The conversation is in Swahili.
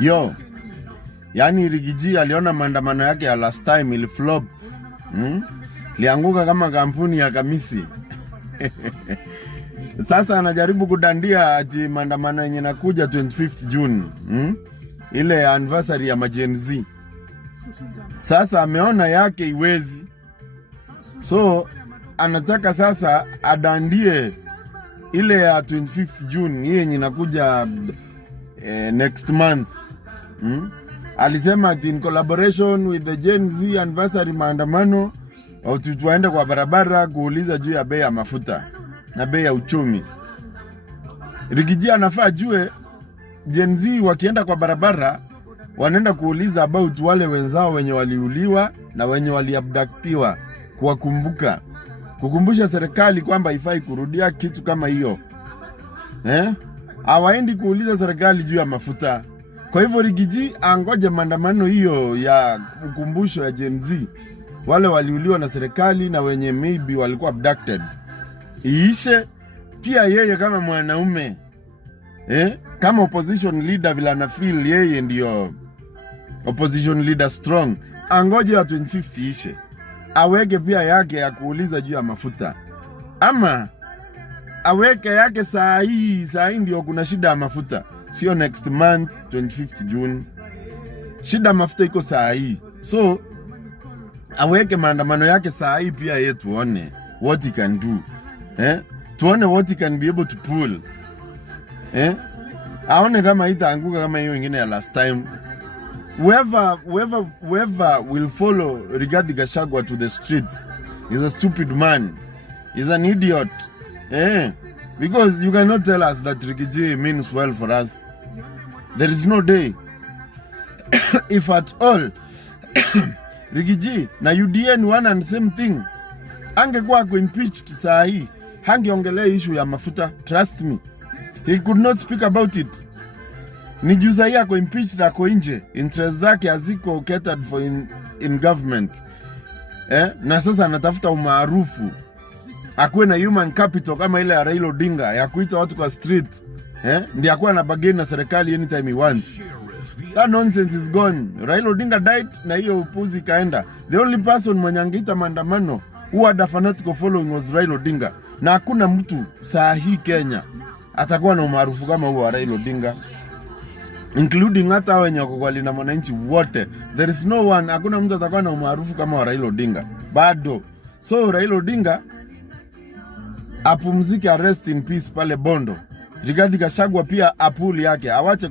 Yo, yani Rigiji aliona maandamano yake ya last time ili flop. Lianguka kama kampuni ya kamisi. Sasa anajaribu kudandia ati maandamano yenye nakuja 25th June. Ile anniversary ya Gen Z. Sasa ameona yake iwezi. So anataka sasa adandie ile ya 25th June hii yenye nakuja next month. Alisema ati in collaboration with the Gen Z anniversary maandamano au tuende kwa barabara kuuliza juu ya bei ya mafuta na bei ya uchumi. Rigiji anafaa jue Gen Z wakienda kwa barabara wanaenda kuuliza about wale wenzao wenye waliuliwa na wenye waliabductiwa, kukumbusha serikali kwamba ifai kurudia kitu kama hiyo. Hawaendi kuuliza serikali juu ya mafuta. Kwa hivyo Rigiji angoje maandamano hiyo ya ukumbusho ya Gen Z, wale waliuliwa na serikali na wenye maybe walikuwa abducted, iishe. Pia yeye kama mwanaume kama opposition leader vile ana feel yeye ndio opposition leader strong, angoje ya 25 iishe, aweke pia yake ya kuuliza juu ya mafuta. Ama aweke yake saa hii ndio kuna shida ya mafuta, sio next month 25th June. Shida mafuta iko saa hii. So aweke maandamano yake saa hii pia yeye tuone what he can do. Tuone what he can be able to pull. Aone kama itaanguka kama hiyo ingine ya last time. Whoever will follow Rigathi Gachagua to the streets is a stupid man. Is an idiot. Because you cannot tell us that Rigiji means well for us. There is no day. If at all, Rigiji na UDN one and same thing. Angekuwa impeached saa hii, hangeongelea issue ya mafuta. Trust me. He could not speak about it. Ni juza hii ako impeached na ako nje. Interest zake haziko catered for in government. Na sasa anatafuta umaarufu. Akuwe na human capital kama ile ya Raila Odinga ya kuita watu kwa street. Ndiye akuwa na bargain na serikali anytime he wants. That nonsense is gone. Raila Odinga died na hiyo upuzi kaenda. The only person mwenye angeita maandamano who had a fanatical following was Raila Odinga. Na hakuna mtu saa hii Kenya atakuwa na umaarufu kama huo wa Raila Odinga, including hata wenye wako kwa Linda Mwananchi wote. There is no one, hakuna mtu atakuwa na umaarufu kama wa Raila Odinga bado. So Raila Odinga apumzike, rest in peace pale Bondo. Rigathi Gachagua pia apuli yake, awache